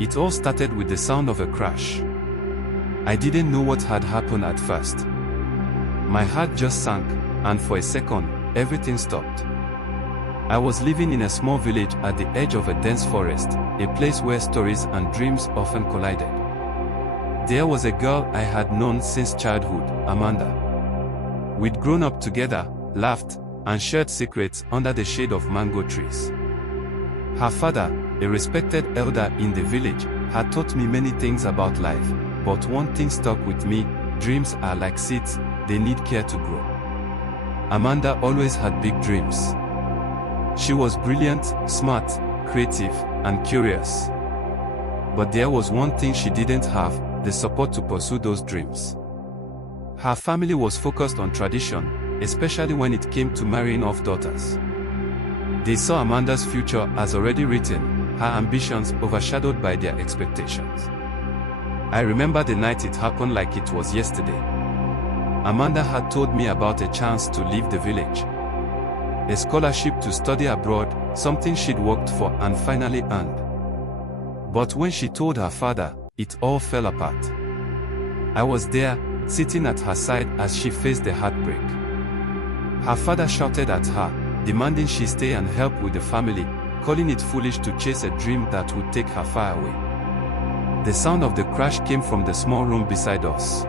It all started with the sound of a crash. I didn't know what had happened at first. My heart just sank, and for a second, everything stopped. I was living in a small village at the edge of a dense forest, a place where stories and dreams often collided. There was a girl I had known since childhood, Amanda. We'd grown up together, laughed, and shared secrets under the shade of mango trees. Her father, a respected elder in the village, had taught me many things about life, but one thing stuck with me: dreams are like seeds, they need care to grow. Amanda always had big dreams. She was brilliant, smart, creative, and curious. But there was one thing she didn't have: the support to pursue those dreams. Her family was focused on tradition, especially when it came to marrying off daughters. They saw Amanda's future as already written, her ambitions overshadowed by their expectations. I remember the night it happened like it was yesterday. Amanda had told me about a chance to leave the village. A scholarship to study abroad, something she'd worked for and finally earned. But when she told her father, it all fell apart. I was there, sitting at her side as she faced the heartbreak. Her father shouted at her, demanding she stay and help with the family, calling it foolish to chase a dream that would take her far away. The sound of the crash came from the small room beside us.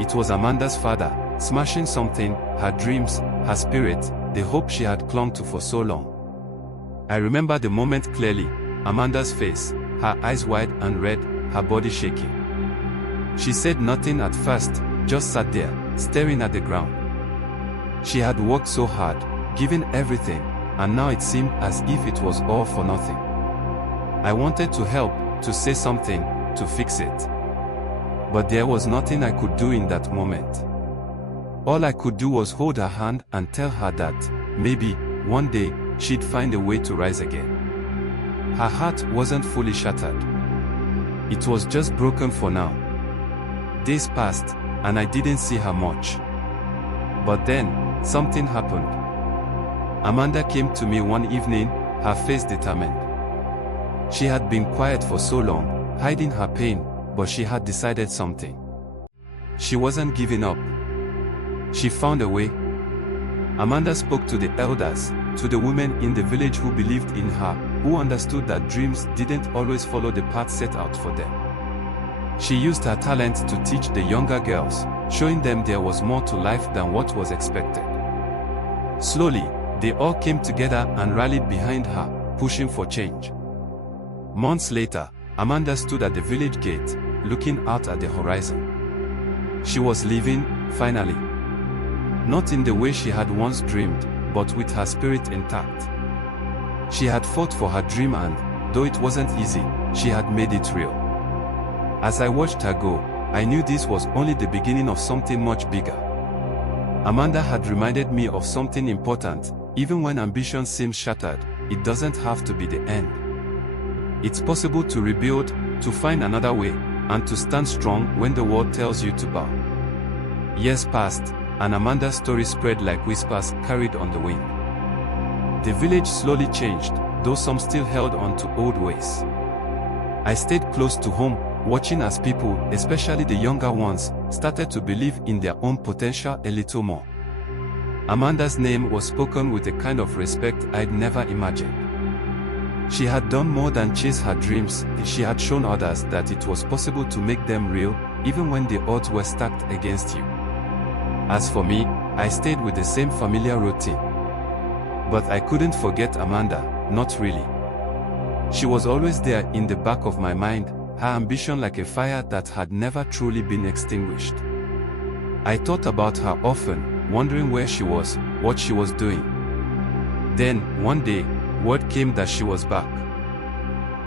It was Amanda's father, smashing something: her dreams, her spirit, the hope she had clung to for so long. I remember the moment clearly: Amanda's face, her eyes wide and red, her body shaking. She said nothing at first, just sat there, staring at the ground. She had worked so hard, given everything, and now it seemed as if it was all for nothing. I wanted to help, to say something, to fix it. But there was nothing I could do in that moment. All I could do was hold her hand and tell her that, maybe, one day, she'd find a way to rise again. Her heart wasn't fully shattered. It was just broken for now. Days passed, and I didn't see her much. But then, something happened. Amanda came to me one evening, her face determined. She had been quiet for so long, hiding her pain, but she had decided something. She wasn't giving up. She found a way. Amanda spoke to the elders, to the women in the village who believed in her, who understood that dreams didn't always follow the path set out for them. She used her talent to teach the younger girls, showing them there was more to life than what was expected. Slowly, they all came together and rallied behind her, pushing for change. Months later, Amanda stood at the village gate, looking out at the horizon. She was leaving, finally. Not in the way she had once dreamed, but with her spirit intact. She had fought for her dream and, though it wasn't easy, she had made it real. As I watched her go, I knew this was only the beginning of something much bigger. Amanda had reminded me of something important: even when ambition seems shattered, it doesn't have to be the end. It's possible to rebuild, to find another way, and to stand strong when the world tells you to bow. Years passed, and Amanda's story spread like whispers carried on the wind. The village slowly changed, though some still held on to old ways. I stayed close to home, watching as people, especially the younger ones, started to believe in their own potential a little more. Amanda's name was spoken with a kind of respect I'd never imagined. She had done more than chase her dreams. She had shown others that it was possible to make them real, even when the odds were stacked against you. As for me, I stayed with the same familiar routine. But I couldn't forget Amanda, not really. She was always there in the back of my mind, her ambition like a fire that had never truly been extinguished. I thought about her often, wondering where she was, what she was doing. Then, one day, word came that she was back.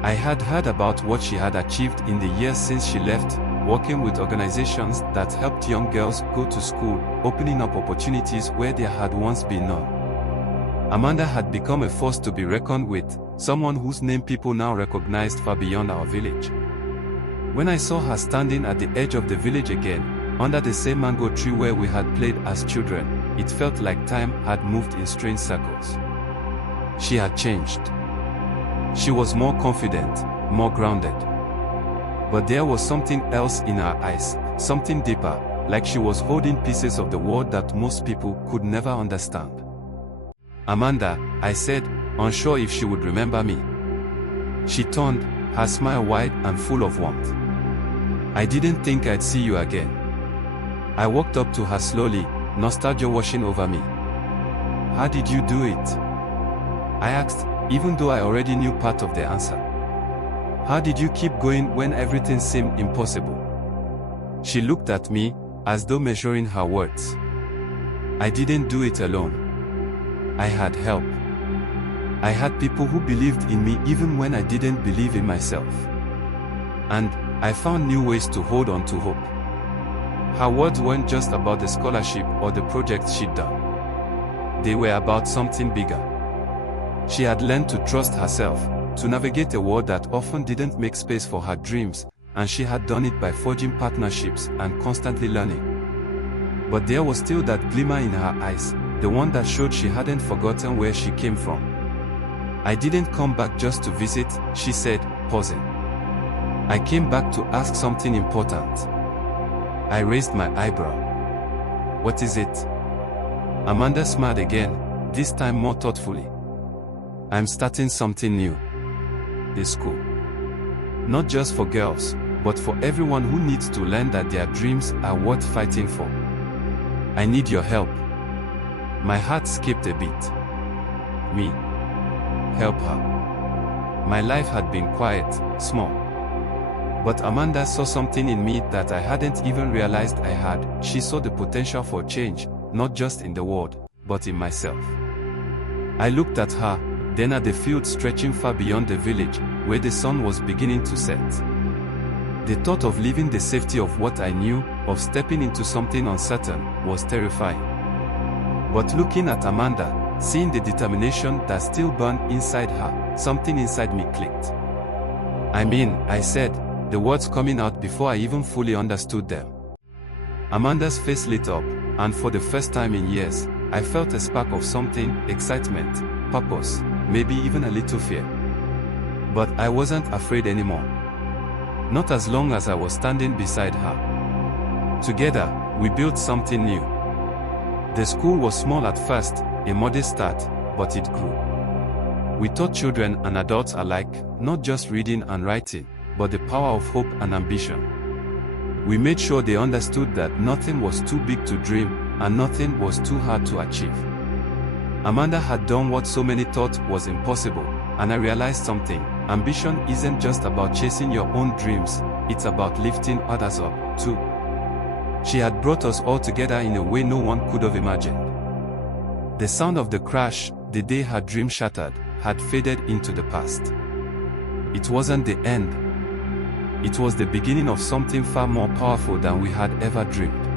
I had heard about what she had achieved in the years since she left, working with organizations that helped young girls go to school, opening up opportunities where there had once been none. Amanda had become a force to be reckoned with, someone whose name people now recognized far beyond our village. When I saw her standing at the edge of the village again, under the same mango tree where we had played as children, it felt like time had moved in strange circles. She had changed. She was more confident, more grounded. But there was something else in her eyes, something deeper, like she was holding pieces of the world that most people could never understand. "Amanda," I said, unsure if she would remember me. She turned, her smile wide and full of warmth. "I didn't think I'd see you again." I walked up to her slowly, nostalgia washing over me. "How did you do it?" I asked, even though I already knew part of the answer. "How did you keep going when everything seemed impossible?" She looked at me, as though measuring her words. "I didn't do it alone. I had help. I had people who believed in me even when I didn't believe in myself. And I found new ways to hold on to hope." Her words weren't just about the scholarship or the projects she'd done. They were about something bigger. She had learned to trust herself, to navigate a world that often didn't make space for her dreams, and she had done it by forging partnerships and constantly learning. But there was still that glimmer in her eyes, the one that showed she hadn't forgotten where she came from. "I didn't come back just to visit," she said, pausing. "I came back to ask something important." I raised my eyebrow. "What is it?" Amanda smiled again, this time more thoughtfully. "I'm starting something new. The school. Not just for girls, but for everyone who needs to learn that their dreams are worth fighting for. I need your help." My heart skipped a beat. Me? Help her? My life had been quiet, small. But Amanda saw something in me that I hadn't even realized I had. She saw the potential for change, not just in the world, but in myself. I looked at her, then at the field stretching far beyond the village, where the sun was beginning to set. The thought of leaving the safety of what I knew, of stepping into something uncertain, was terrifying. But looking at Amanda, seeing the determination that still burned inside her, something inside me clicked. "I mean," I said, the words coming out before I even fully understood them. Amanda's face lit up, and for the first time in years, I felt a spark of something, excitement, purpose, maybe even a little fear. But I wasn't afraid anymore. Not as long as I was standing beside her. Together, we built something new. The school was small at first, a modest start, but it grew. We taught children and adults alike, not just reading and writing, but the power of hope and ambition. We made sure they understood that nothing was too big to dream, and nothing was too hard to achieve. Amanda had done what so many thought was impossible, and I realized something. Ambition isn't just about chasing your own dreams, it's about lifting others up, too. She had brought us all together in a way no one could have imagined. The sound of the crash, the day her dream shattered, had faded into the past. It wasn't the end. It was the beginning of something far more powerful than we had ever dreamed.